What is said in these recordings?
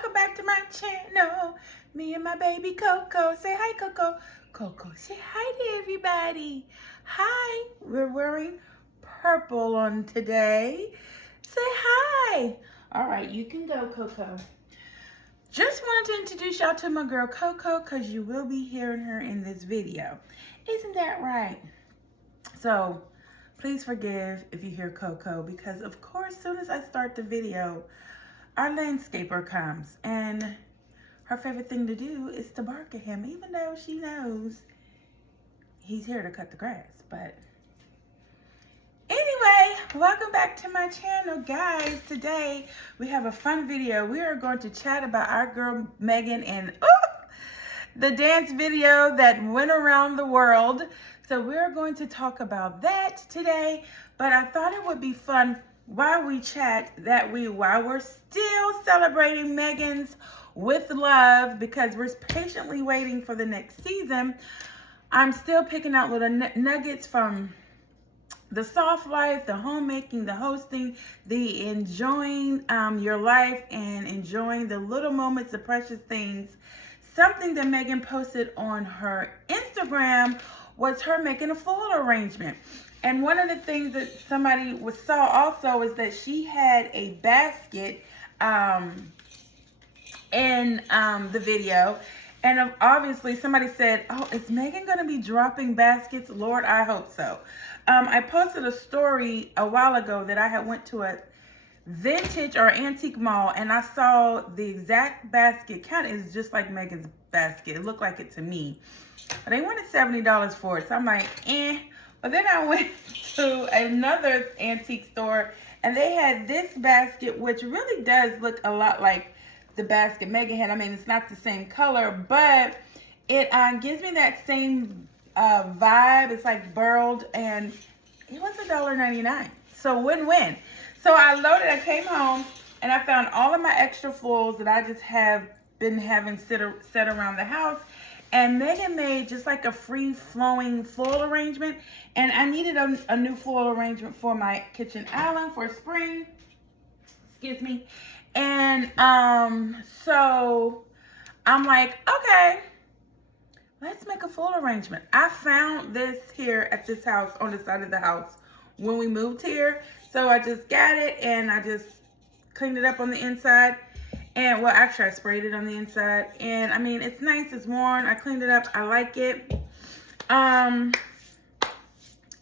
welcome back to my channel. Me and my baby Coco. Say hi, Coco. Coco, say hi to everybody. Hi. We're wearing purple on today. Say hi. All right, you can go, Coco. Just wanted to introduce y'all to my girl Coco because you will be hearing her in this video. Isn't that right? So please forgive if you hear Coco because of course as soon as I start the video, our landscaper comes and her favorite thing to do is to bark at him even though she knows he's here to cut the grass. But anyway, welcome back to my channel, guys. Today we have a fun video. We are going to chat about our girl Meghan and the dance video that went around the world. So we're going to talk about that today, but I thought it would be fun while we chat while we're still celebrating Meghan's with love because we're patiently waiting for the next season. I'm still picking out little nuggets from the soft life, the homemaking, the hosting, the enjoying your life and enjoying the little moments, the precious things. Something that Meghan posted on her Instagram was her making a floral arrangement. And one of the things that somebody saw also is that she had a basket in the video. And obviously somebody said, oh, is Meghan going to be dropping baskets? Lord, I hope so. I posted a story a while ago that I had went to a vintage or antique mall and I saw the exact basket. Kind of is just like Meghan's basket. It looked like it to me. But they wanted $70 for it. So I'm like, eh. But then I went to another antique store and they had this basket, which really does look a lot like the basket Meghan had. I mean, it's not the same color, but it gives me that same vibe. It's like burled and it was $1.99. So win-win. So I loaded, I came home and I found all of my extra florals that I just have been having set around the house. And Meghan made just like a free-flowing floral arrangement. And I needed a new floral arrangement for my kitchen island for spring. Excuse me. And so I'm like, okay, let's make a floral arrangement. I found this here at this house on the side of the house when we moved here. So I just got it and I just cleaned it up on the inside. And well, actually I sprayed it on the inside. And I mean, it's nice, it's worn. I cleaned it up, I like it. I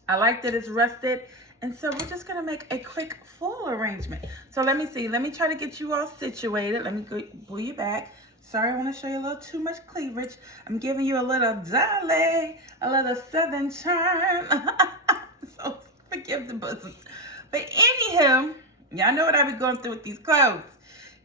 like that it's rusted. And so we're just gonna make a quick floral arrangement. So let me see, let me try to get you all situated. Let me go pull you back. Sorry, I wanna show you a little too much cleavage. I'm giving you a little dolly, a little southern charm. So forgive the bosoms. But anywho, y'all know what I be going through with these clothes.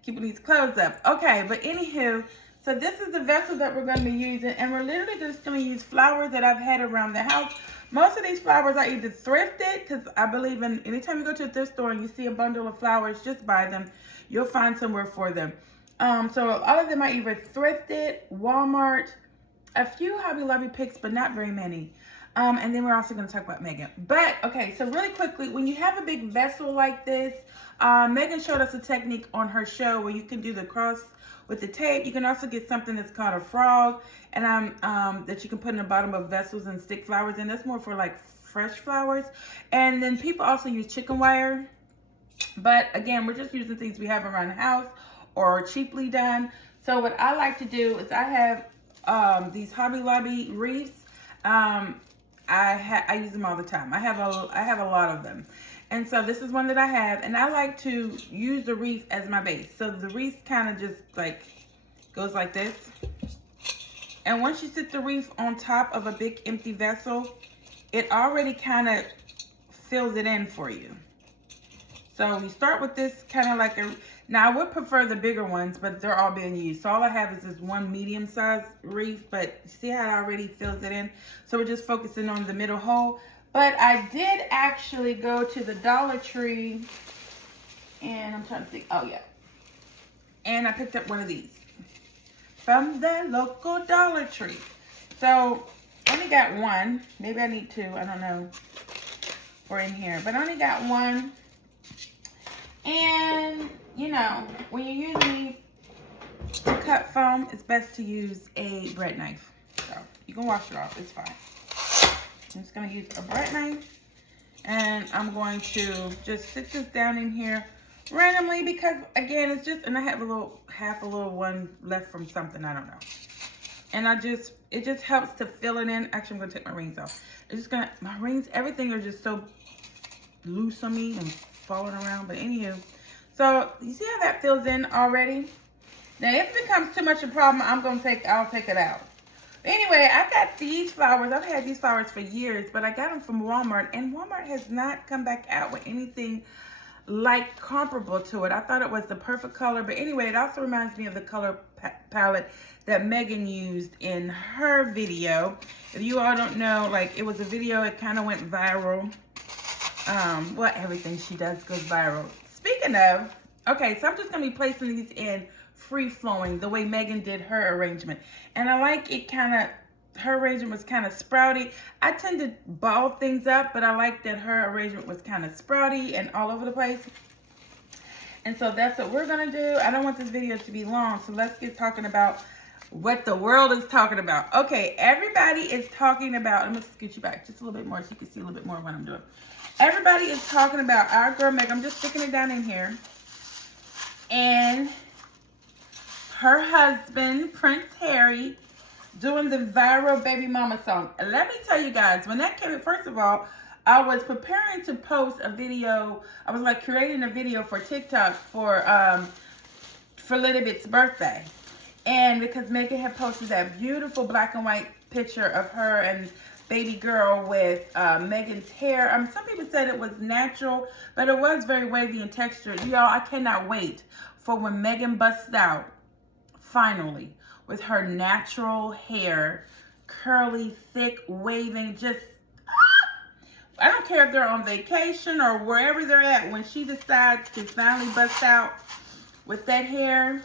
Keeping these clothes up. Okay, but anywho, so this is the vessel that we're going to be using. And we're literally just going to use flowers that I've had around the house. Most of these flowers are either thrifted, because I believe in anytime you go to a thrift store and you see a bundle of flowers, just buy them. You'll find somewhere for them. So all of them are either thrifted, Walmart, a few Hobby Lobby picks, but not very many. And then we're also going to talk about Meghan. But, okay, so really quickly, when you have a big vessel like this, Meghan showed us a technique on her show where you can do the cross with the tape. You can also get something that's called a frog, and that you can put in the bottom of vessels and stick flowers in. That's more for, like, fresh flowers. And then people also use chicken wire. But, again, we're just using things we have around the house or cheaply done. So what I like to do is I have these Hobby Lobby wreaths. I use them all the time. I have a lot of them. And so this is one that I have, and I like to use the wreath as my base. So the wreath kind of just like goes like this. And once you sit the wreath on top of a big empty vessel, it already kind of fills it in for you. So you start with this kind of like now I would prefer the bigger ones, but they're all being used. So all I have is this one medium-sized wreath, but see how it already fills it in? So we're just focusing on the middle hole. But I did actually go to the Dollar Tree, and I'm trying to think, oh yeah. And I picked up one of these from the local Dollar Tree. So I only got one. Maybe I need two, I don't know, for in here. But I only got one. And, you know, when you're using these, to cut foam, it's best to use a bread knife. So you can wash it off, it's fine. I'm just gonna use a bread knife, and I'm going to just sit this down in here randomly because again, it's just, and I have a little, half a little one left from something, I don't know. And it just helps to fill it in. Actually, I'm gonna take my rings off. It's just gonna, my rings, everything are just so loose on me and falling around, but anywho. So you see how that fills in already? Now if it becomes too much of a problem, I'll take it out. Anyway, I got these flowers. I've had these flowers for years, but I got them from Walmart, and Walmart has not come back out with anything like comparable to it. I thought it was the perfect color, but anyway, it also reminds me of the color palette that Meghan used in her video. If you all don't know, like, it was a video, it kind of went viral. Well, everything she does goes viral. Speaking of, okay, so I'm just gonna be placing these in free flowing the way Meghan did her arrangement. And I like it her arrangement was kind of sprouty. I tend to ball things up, but I like that her arrangement was kind of sprouty and all over the place. And so that's what we're gonna do. I don't want this video to be long, so let's get talking about what the world is talking about. Okay, everybody is talking about, I'm gonna scoot you back just a little bit more so you can see a little bit more of what I'm doing. Everybody is talking about our girl Meghan. I'm just sticking it down in here. And her husband, Prince Harry, doing the viral baby mama song. And let me tell you guys, when that came in, first of all, I was preparing to post a video. I was like creating a video for TikTok for Little Bit's birthday. And because Meghan had posted that beautiful black and white picture of her and baby girl with Meghan's hair. Some people said it was natural, but it was very wavy in texture. Y'all, I cannot wait for when Meghan busts out, finally, with her natural hair, curly, thick, waving, just, I don't care if they're on vacation or wherever they're at, when she decides to finally bust out with that hair,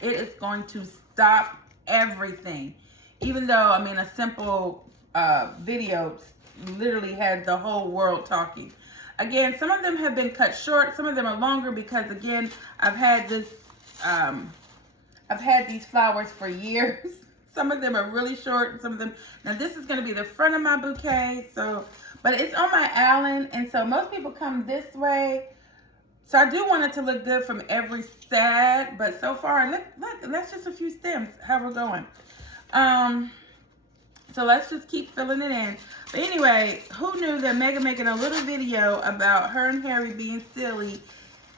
it is going to stop everything. Even though, I mean, a simple video literally had the whole world talking. Again, some of them have been cut short. Some of them are longer because, again, I've had these flowers for years. Some of them are really short, and some of them, now this is going to be the front of my bouquet, so, but it's on my island, and so most people come this way. So I do want it to look good from every side, but so far, look, that's just a few stems, how we're going. So let's just keep filling it in. But anyway, who knew that Meghan making a little video about her and Harry being silly,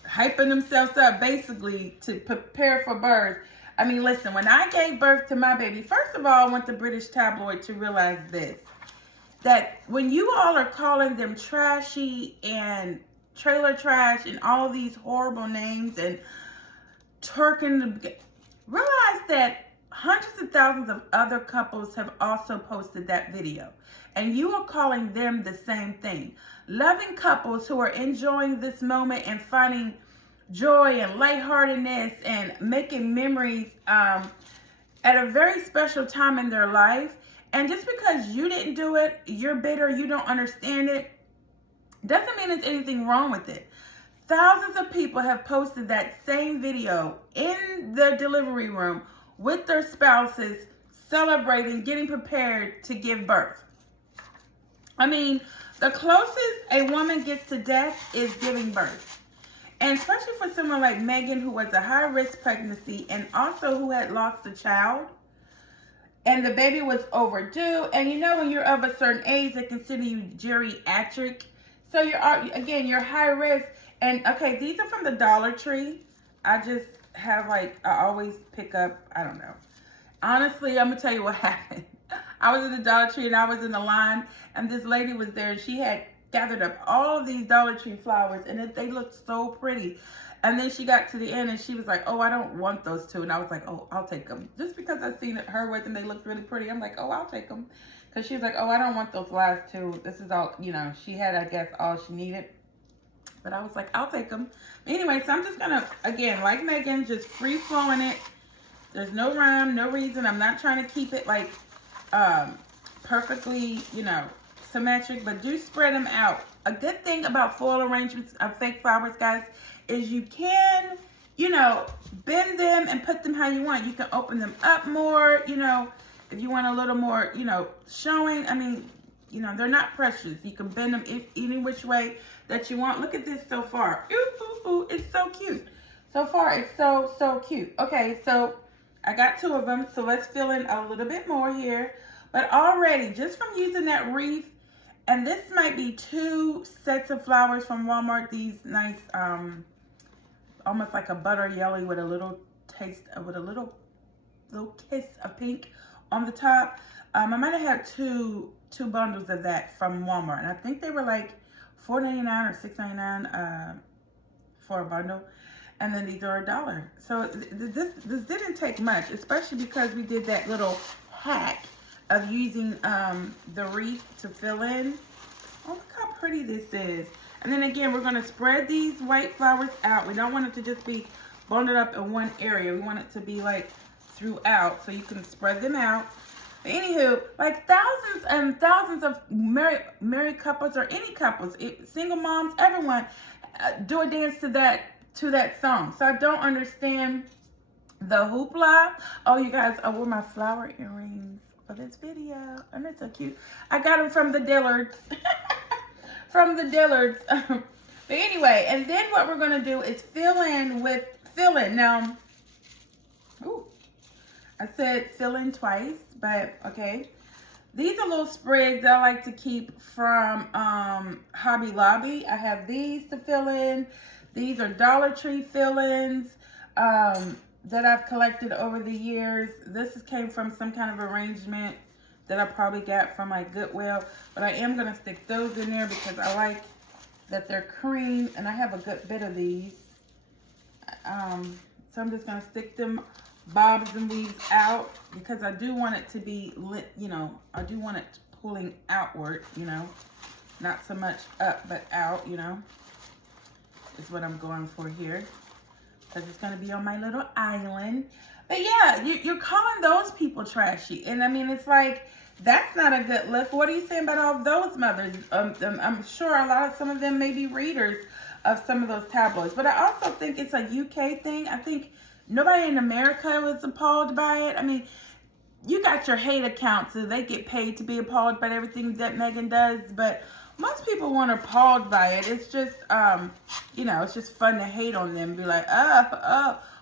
hyping themselves up basically to prepare for birth. I mean, listen, when I gave birth to my baby, first of all, I want the British tabloid to realize this, that when you all are calling them trashy and trailer trash and all these horrible names and twerking, realize that hundreds of thousands of other couples have also posted that video. And you are calling them the same thing. Loving couples who are enjoying this moment and finding joy and lightheartedness and making memories at a very special time in their life. And just because you didn't do it, you're bitter, you don't understand it, doesn't mean there's anything wrong with it. Thousands of people have posted that same video in their delivery room with their spouses, celebrating, getting prepared to give birth. I mean, the closest a woman gets to death is giving birth. And especially for someone like Meghan, who was a high-risk pregnancy and also who had lost a child, and the baby was overdue. And you know, when you're of a certain age, they consider you geriatric. So you're high risk. And okay, these are from the Dollar Tree. I just have I always pick up, I don't know. Honestly, I'm gonna tell you what happened. I was at the Dollar Tree and I was in the line, and this lady was there, and she had gathered up all of these Dollar Tree flowers, and they looked so pretty. And then she got to the end and she was like, oh, I don't want those two. And I was like, oh, I'll take them. Just because I seen her with them, they looked really pretty. I'm like, oh, I'll take them. Because she was like, oh, I don't want those last two. This is all, you know, she had, I guess, all she needed. But I was like, I'll take them. Anyway, so I'm just going to, again, like Meghan, just free flowing it. There's no rhyme, no reason. I'm not trying to keep it like perfectly, you know, symmetric, but do spread them out. A good thing about floral arrangements of fake flowers, guys, is you can, you know, bend them and put them how you want. You can open them up more, you know, if you want a little more, you know, showing. I mean, you know, they're not precious. You can bend them any which way that you want. Look at this so far. Ooh, ooh, ooh, it's so cute. So far, it's so cute. Okay, so I got 2 of them, so let's fill in a little bit more here. But already, just from using that wreath, and this might be 2 sets of flowers from Walmart. These nice, almost like a butter yellow with a little taste, with a little kiss of pink on the top. I might have had two bundles of that from Walmart, and I think they were like $4.99 or $6.99 for a bundle. And then these are $1. So this didn't take much, especially because we did that little hack of using the wreath to fill in. Oh, look how pretty this is. And then again, we're going to spread these white flowers out. We don't want it to just be bundled up in one area. We want it to be like throughout, so you can spread them out. But anywho, like thousands and thousands of married couples, or any couples, single moms, everyone do a dance to that song. So I don't understand the hoopla. Oh, you guys, I wore my flower earrings for this video, and they're so cute. I got them from the Dillards. From the Dillards. But anyway, and then what we're gonna do is fill in. Now, ooh, I said fill in twice, but okay. These are little sprigs that I like to keep from Hobby Lobby. I have these to fill in. These are Dollar Tree fill-ins that I've collected over the years. This came from some kind of arrangement that I probably got from my Goodwill. But I am going to stick those in there because I like that they're cream. And I have a good bit of these. So I'm just going to stick them, bobs and weaves out. Because I do want it to be lit, you know. I do want it pulling outward, you know. Not so much up, but out, you know. Is what I'm going for here, because it's going to be on my little island. But yeah, you're calling those people trashy, and I mean, it's like, that's not a good look. What are you saying about all those mothers? I'm sure some of them may be readers of some of those tabloids, but I also think it's a UK thing. I think nobody in America was appalled by it. I mean, you got your hate accounts, so they get paid to be appalled by everything that Meghan does, but most people weren't appalled by it. It's just, you know, it's just fun to hate on them. Be like,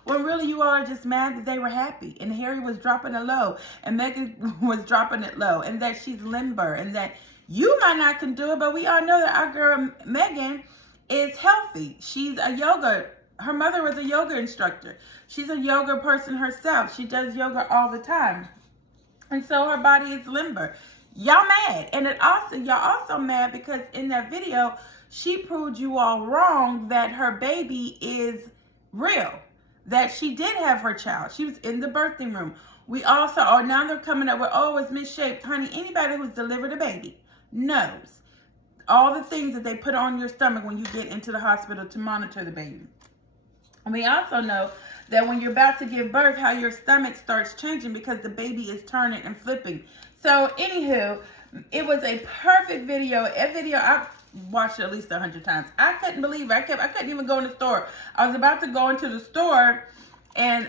when really you all are just mad that they were happy. And Harry was dropping it low. And Meghan was dropping it low. And that she's limber. And that you might not can do it, but we all know that our girl Meghan is healthy. She's a yoga. Her mother was a yoga instructor. She's a yoga person herself. She does yoga all the time. And so her body is limber. Y'all mad, and y'all also mad because in that video she proved you all wrong that her baby is real, that she did have her child. She was in the birthing room. We also, now they're coming up with, oh, it's misshaped. Honey, anybody who's delivered a baby knows all the things that they put on your stomach when you get into the hospital to monitor the baby. And we also know that when you're about to give birth, how your stomach starts changing because the baby is turning and flipping. So, anywho, it was a perfect video. A video I've watched it at least 100 times. I couldn't believe it. I couldn't even go in the store. I was about to go into the store, and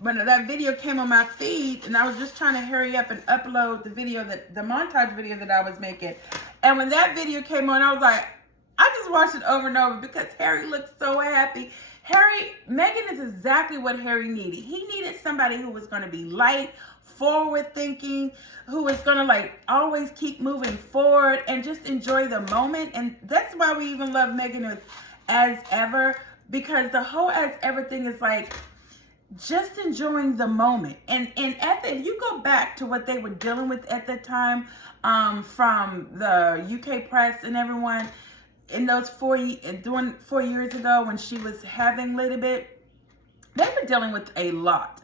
when that video came on my feed, and I was just trying to hurry up and upload the montage video that I was making. And when that video came on, I was like, I just watched it over and over because Harry looked so happy. Meghan is exactly what Harry needed. He needed somebody who was going to be light, forward thinking, who was going to like always keep moving forward and just enjoy the moment. And that's why we even love Meghan as ever, because the whole as ever thing is like just enjoying the moment. And if you go back to what they were dealing with at the time, from the UK press and everyone, in those 4 years ago when she was having a little bit, they were dealing with a lot.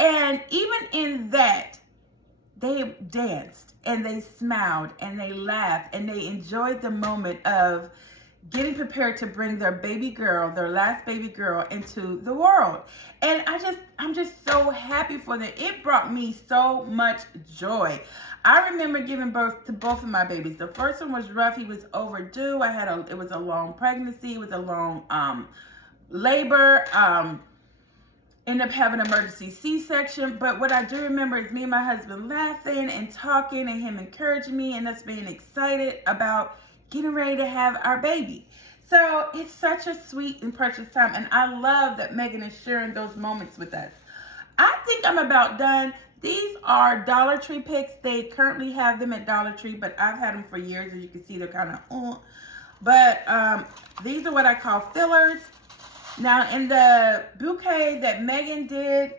And even in that, they danced and they smiled and they laughed and they enjoyed the moment of getting prepared to bring their baby girl, their last baby girl, into the world. And I'm just so happy for them. It brought me so much joy. I remember giving birth to both of my babies. The first one was rough. He was overdue. It was a long pregnancy. It was a long labor. ended up having an emergency C-section. But what I do remember is me and my husband laughing and talking and him encouraging me and us being excited about getting ready to have our baby. So it's such a sweet and precious time. And I love that Meghan is sharing those moments with us. I think I'm about done. These are Dollar Tree pics. They currently have them at Dollar Tree, but I've had them for years. As you can see, they're kind of, but these are what I call fillers. Now, in the bouquet that Meghan did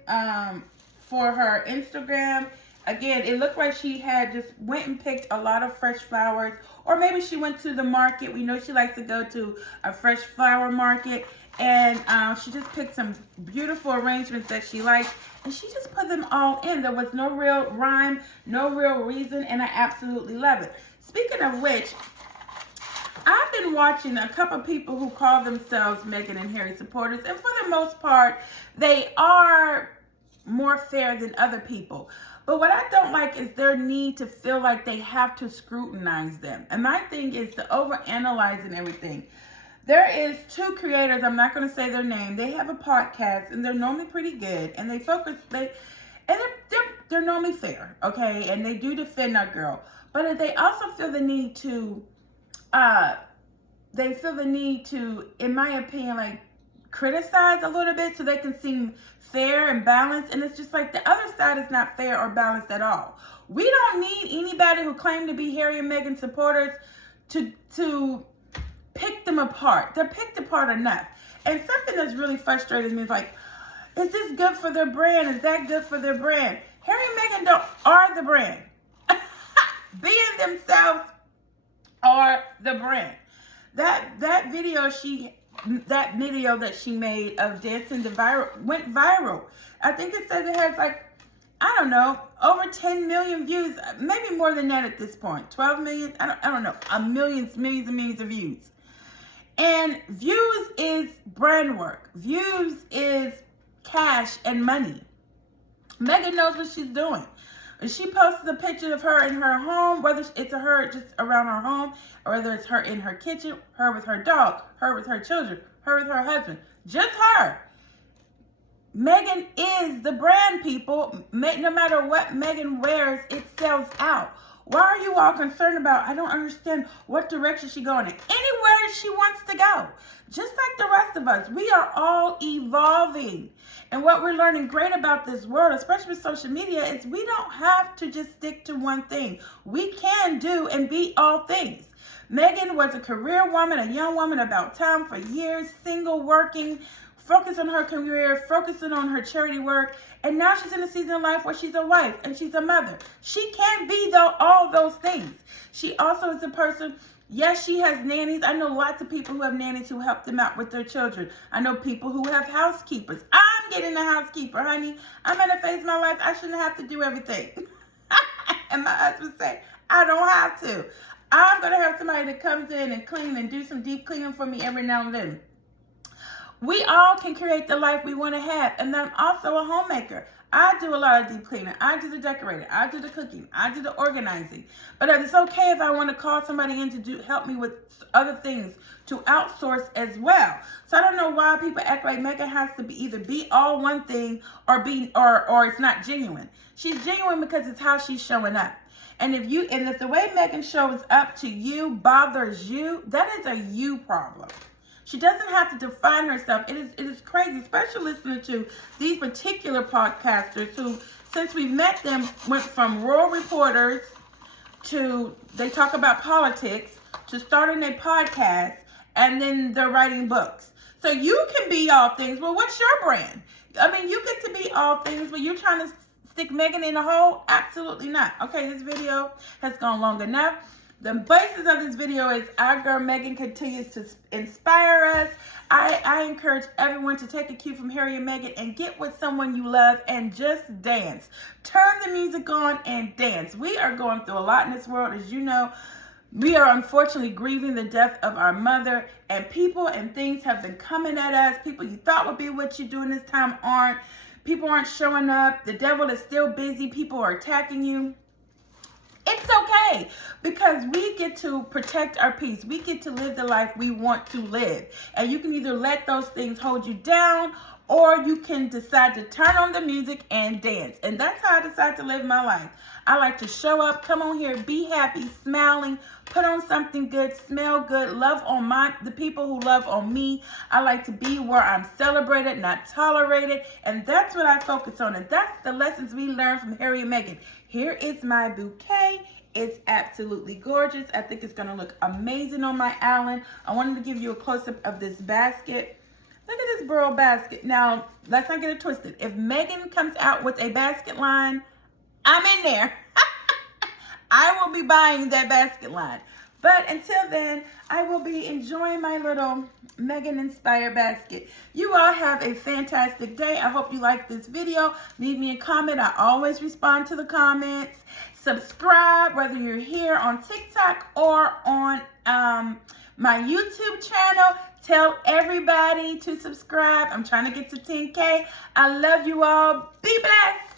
for her Instagram, again, it looked like she had just went and picked a lot of fresh flowers, or maybe she went to the market. We know she likes to go to a fresh flower market, and she just picked some beautiful arrangements that she liked, and she just put them all in. There was no real rhyme, no real reason, and I absolutely love it. Speaking of which, I've been watching a couple people who call themselves Meghan and Harry supporters, and for the most part, they are more fair than other people. But what I don't like is their need to feel like they have to scrutinize them. And my thing is to overanalyze everything. There is two creators, I'm not going to say their name. They have a podcast, and they're normally pretty good, and they're normally fair, okay? And they do defend our girl. But they also feel the need to, in my opinion, like criticize a little bit so they can seem fair and balanced. And it's just like the other side is not fair or balanced at all. We don't need anybody who claim to be Harry and Meghan supporters to pick them apart. They're picked apart enough. And something that's really frustrating me is like, is this good for their brand? Is that good for their brand? Harry and Meghan are the brand. Being themselves are the brand. That video that she made of dancing went viral. I think it says it has like, I don't know, over 10 million views, maybe more than that at this point. 12 million, I don't know, millions and millions of views. And views is brand work. Views is cash and money. Meghan knows what she's doing. She posted a picture of her in her home, whether it's her just around her home, or whether it's her in her kitchen, her with her dog, her with her children, her with her husband, just her. Meghan is the brand, people. No matter what Meghan wears, it sells out. Why are you all concerned about, I don't understand what direction she's going in. Anywhere she wants to go. Just like the rest of us, we are all evolving. And what we're learning great about this world, especially with social media, is we don't have to just stick to one thing. We can do and be all things. Meghan was a career woman, a young woman about town for years, single, working, focused on her career, focusing on her charity work. And now she's in a season of life where she's a wife and she's a mother. She can be all those things. She also is a person, yes, she has nannies. I know lots of people who have nannies who help them out with their children. I know people who have housekeepers. I'm getting a housekeeper, honey. I'm at a phase of my life, I shouldn't have to do everything. And my husband said, I don't have to. I'm going to have somebody that comes in and clean and do some deep cleaning for me every now and then. We all can create the life we want to have. And I'm also a homemaker. I do a lot of deep cleaning. I do the decorating. I do the cooking. I do the organizing. But it's okay if I want to call somebody in to help me with other things, to outsource as well. So I don't know why people act like Meghan has to either be all one thing or it's not genuine. She's genuine because it's how she's showing up. And if the way Meghan shows up to you bothers you, that is a you problem. She doesn't have to define herself. It is crazy, especially listening to these particular podcasters who, since we've met them, went from rural reporters to they talk about politics to starting a podcast, and then they're writing books. So you can be all things. Well, what's your brand? I mean, you get to be all things, but you're trying to stick Meghan in a hole? Absolutely not. Okay, this video has gone long enough. The basis of this video is our girl Meghan continues to inspire us. I encourage everyone to take a cue from Harry and Meghan and get with someone you love and just dance. Turn the music on and dance. We are going through a lot in this world. As you know, we are unfortunately grieving the death of our mother, and people and things have been coming at us. People you thought would be what you doing this time aren't. People aren't showing up. The devil is still busy. People are attacking you. It's okay, because we get to protect our peace. We get to live the life we want to live. And you can either let those things hold you down, or you can decide to turn on the music and dance. And that's how I decide to live my life. I like to show up, come on here, be happy, smiling, put on something good, smell good, love on the people who love on me. I like to be where I'm celebrated, not tolerated. And that's what I focus on. And that's the lessons we learned from Harry and Meghan. Here is my bouquet. It's absolutely gorgeous. I think it's going to look amazing on my island. I wanted to give you a close-up of this basket. Look at this burl basket. Now, let's not get it twisted. If Meghan comes out with a basket line, I'm in there. I will be buying that basket line. But until then, I will be enjoying my little Meghan-inspired basket. You all have a fantastic day. I hope you like this video. Leave me a comment. I always respond to the comments. Subscribe, whether you're here on TikTok or on my YouTube channel. Tell everybody to subscribe. I'm trying to get to 10K. I love you all. Be blessed.